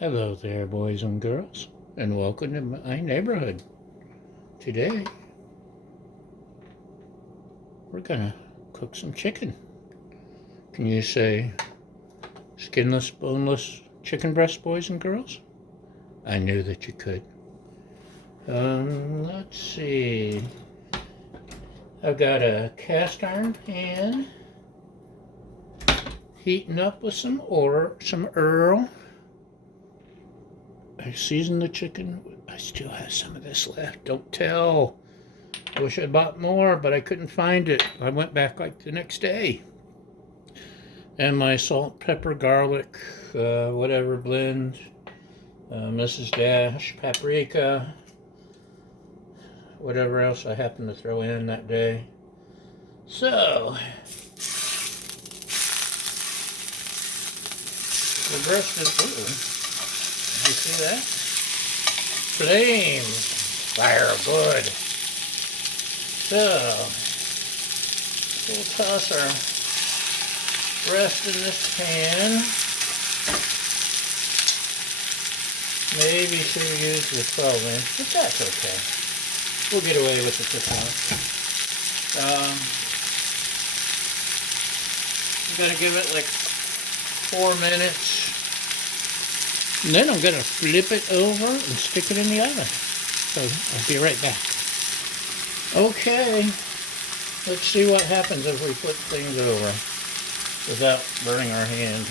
Hello there, boys and girls, and welcome to my neighborhood. Today, we're gonna cook some chicken. Can you say skinless, boneless chicken breast, boys and girls? I knew that you could. Let's see. I've got a cast iron pan heating up with some Earl. I seasoned the chicken. I still have some of this left. Don't tell. I wish I bought more, but I couldn't find it. I went back like the next day. And my salt, pepper, garlic, whatever blend, Mrs. Dash, paprika, whatever else I happened to throw in that day. So, the breast is, ooh, did you see that? Flame, fire good. So, we'll toss our breast in this pan. Maybe should have used the 12-inch, but that's okay. We'll get away with it this time. I'm going to give it like 4 minutes. And then I'm going to flip it over and stick it in the oven. So I'll be right back. Okay, let's see what happens if we flip things over without burning our hand.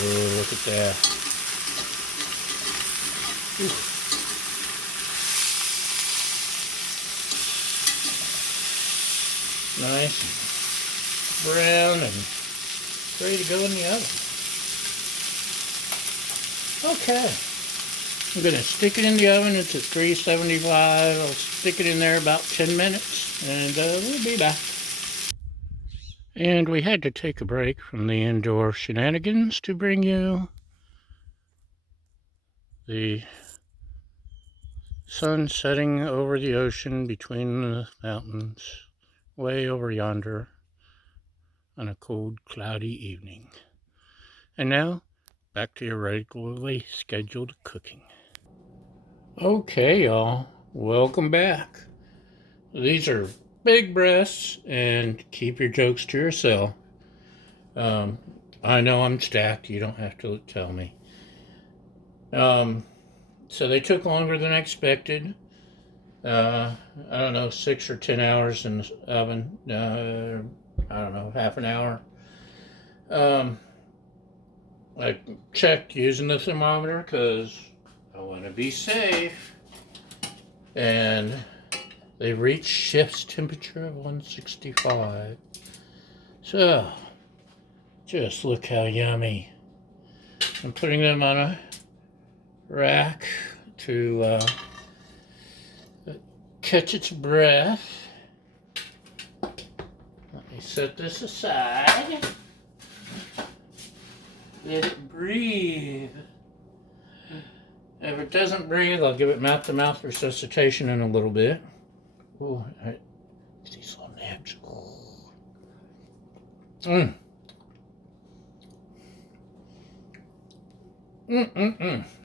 Oh, look at that. Ooh. Nice brown and ready to go in the oven. Okay, I'm going to stick it in the oven. It's at 375. I'll stick it in there about 10 minutes and we'll be back. And we had to take a break from the indoor shenanigans to bring you the sun setting over the ocean between the mountains, way over yonder on a cold, cloudy evening. And now, back to your regularly scheduled cooking. Okay, y'all, welcome back. These are big breasts, and keep your jokes to yourself. I know I'm stacked, you don't have to tell me. So they took longer than I expected. I don't know, 6 or 10 hours in the oven. I don't know, half an hour. I checked using the thermometer because I want to be safe. And they reached chef's temperature of 165. So, just look how yummy. I'm putting them on a rack to catch its breath. Let me set this aside. Let it breathe. If it doesn't breathe, I'll give it mouth-to-mouth resuscitation in a little bit. Oh, these little nibs.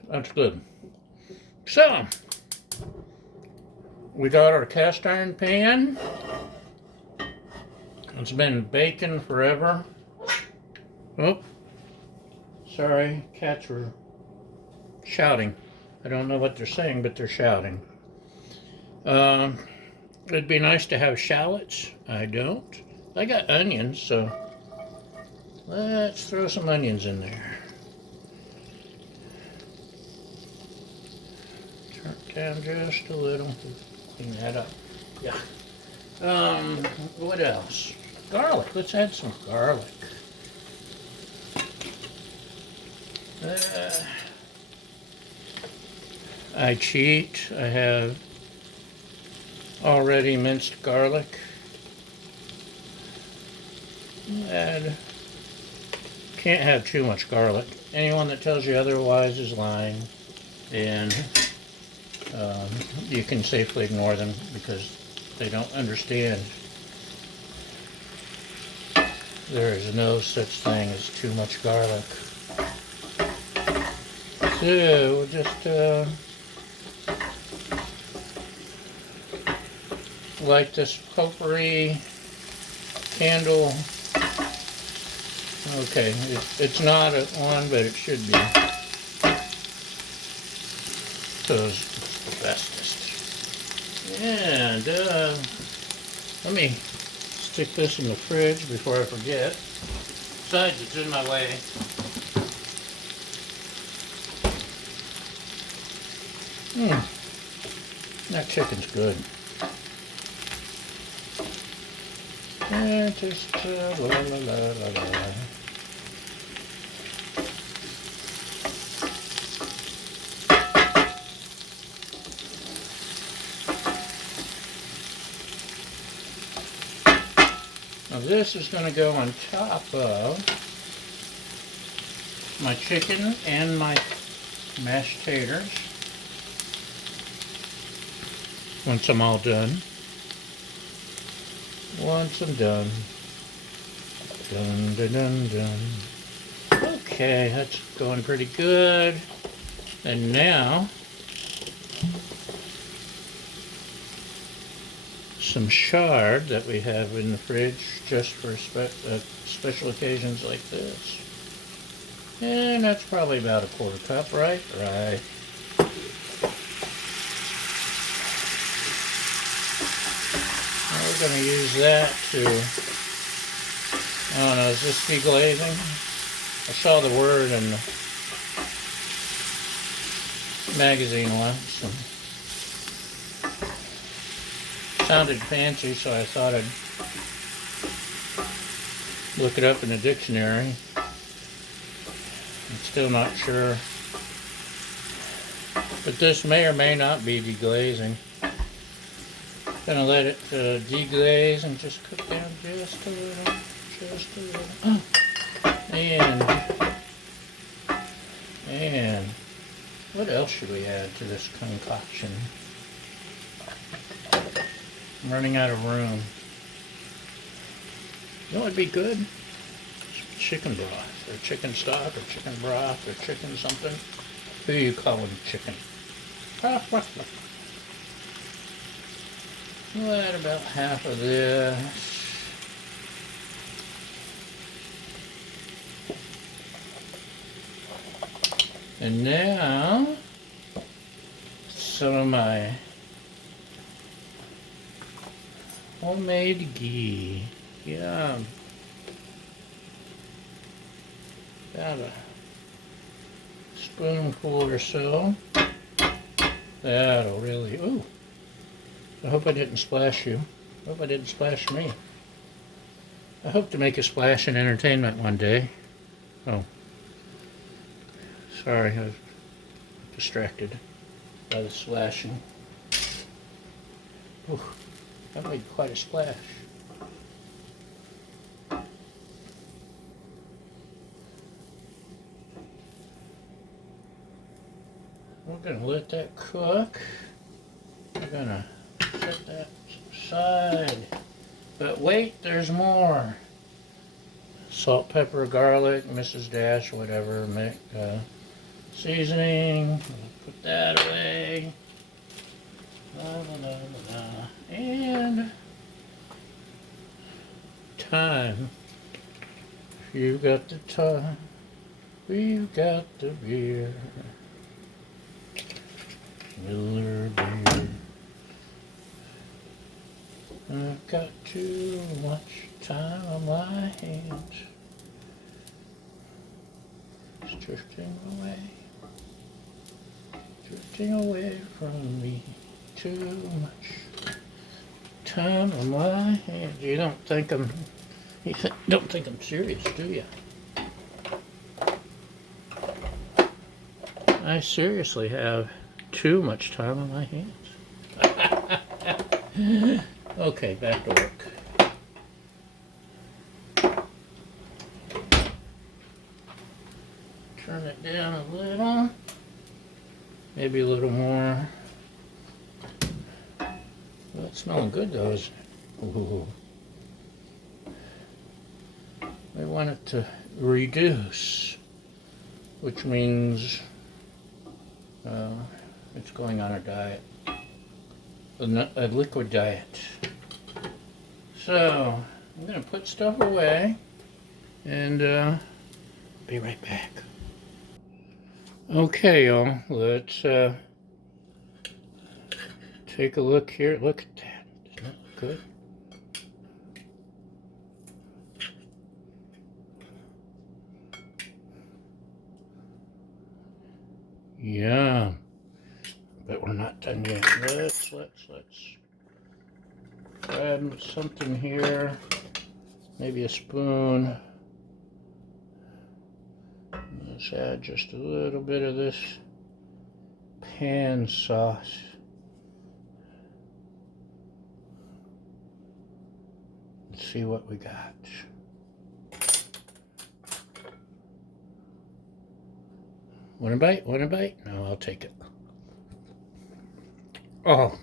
That's good. So, we got our cast iron pan. It's been baking forever. Oh, sorry, cats were shouting. I don't know what they're saying, but they're shouting. It'd be nice to have shallots. I don't. I got onions, so let's throw some onions in there. Turn it down just a little. Clean that up. Yeah. What else? Garlic. Let's add some garlic. I cheat. I have already minced garlic. And can't have too much garlic. Anyone that tells you otherwise is lying. And you can safely ignore them because they don't understand There is no such thing as too much garlic. So we'll just light this potpourri candle. Okay, it's not on, but it should be. So it's the bestest. And let me stick this in the fridge before I forget. Besides, it's in my way. That chicken's good. And just la la la la la. Now this is going to go on top of my chicken and my mashed taters. Once I'm all done. Once I'm done. Dun, dun, dun, dun. Okay, that's going pretty good. And now, some chard that we have in the fridge just for special occasions like this. And that's probably about a quarter cup, right? Right. We're going to use that to, I don't know, is this deglazing? I saw the word in the magazine once. And it sounded fancy, so I thought I'd look it up in the dictionary. I'm still not sure. But this may or may not be deglazing. Gonna let it deglaze and just cook down just a little, just a little. And what else should we add to this concoction? I'm running out of room. You know what would be good? Chicken broth, or chicken stock, or chicken broth, or chicken something. Who are you calling chicken? We'll add about half of this. And now, some of my homemade ghee. Yum. About a spoonful or so. That'll really, ooh. I hope I didn't splash you. I hope I didn't splash me. I hope to make a splash in entertainment one day. Oh. Sorry, I was distracted by the splashing. Ooh, that made quite a splash. We're going to let that cook. We're going to set that aside. But wait, there's more. Salt, pepper, garlic, Mrs. Dash, whatever, seasoning. We'll put that away. La, la, la, la, la. And time. If you've got the time, we've got the beer. Miller beer. I've got too much time on my hands. It's drifting away from me. Too much time on my hands. You don't think I'm serious, do you? I seriously have too much time on my hands. Okay, back to work. Turn it down a little. Maybe a little more. Well, it's smelling good though, isn't it? Ooh. want it to reduce, which means it's going on a diet, a liquid diet. So I'm going to put stuff away and be right back. Okay, y'all, let's take a look here. Look at that. Doesn't that look good? Yeah, but we're not done yet. Let's grab something here, maybe a spoon. Let's add just a little bit of this pan sauce. Let's see what we got. Want a bite? Want a bite? No, I'll take it. Oh.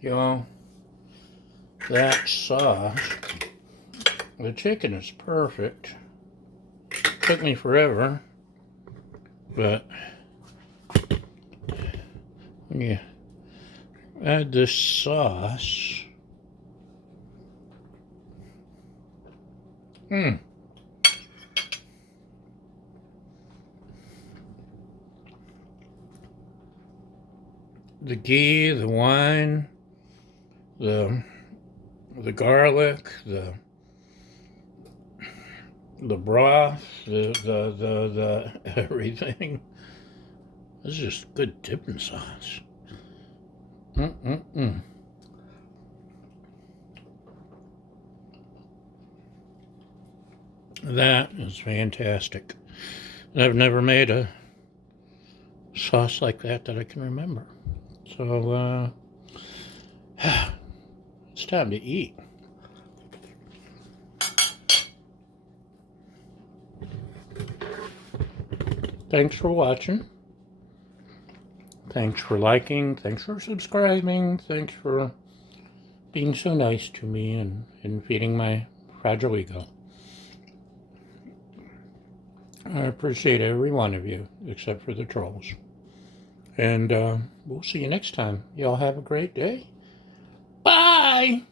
Y'all, that sauce, the chicken is perfect. Took me forever, but when you add this sauce, the ghee, the wine, the garlic, the broth, the everything. This is just good dipping sauce. That is fantastic. And I've never made a sauce like that I can remember. So it's time to eat. Thanks for watching. Thanks for liking. Thanks for subscribing. Thanks for being so nice to me and feeding my fragile ego. I appreciate every one of you, except for the trolls. And we'll see you next time. Y'all have a great day. Bye!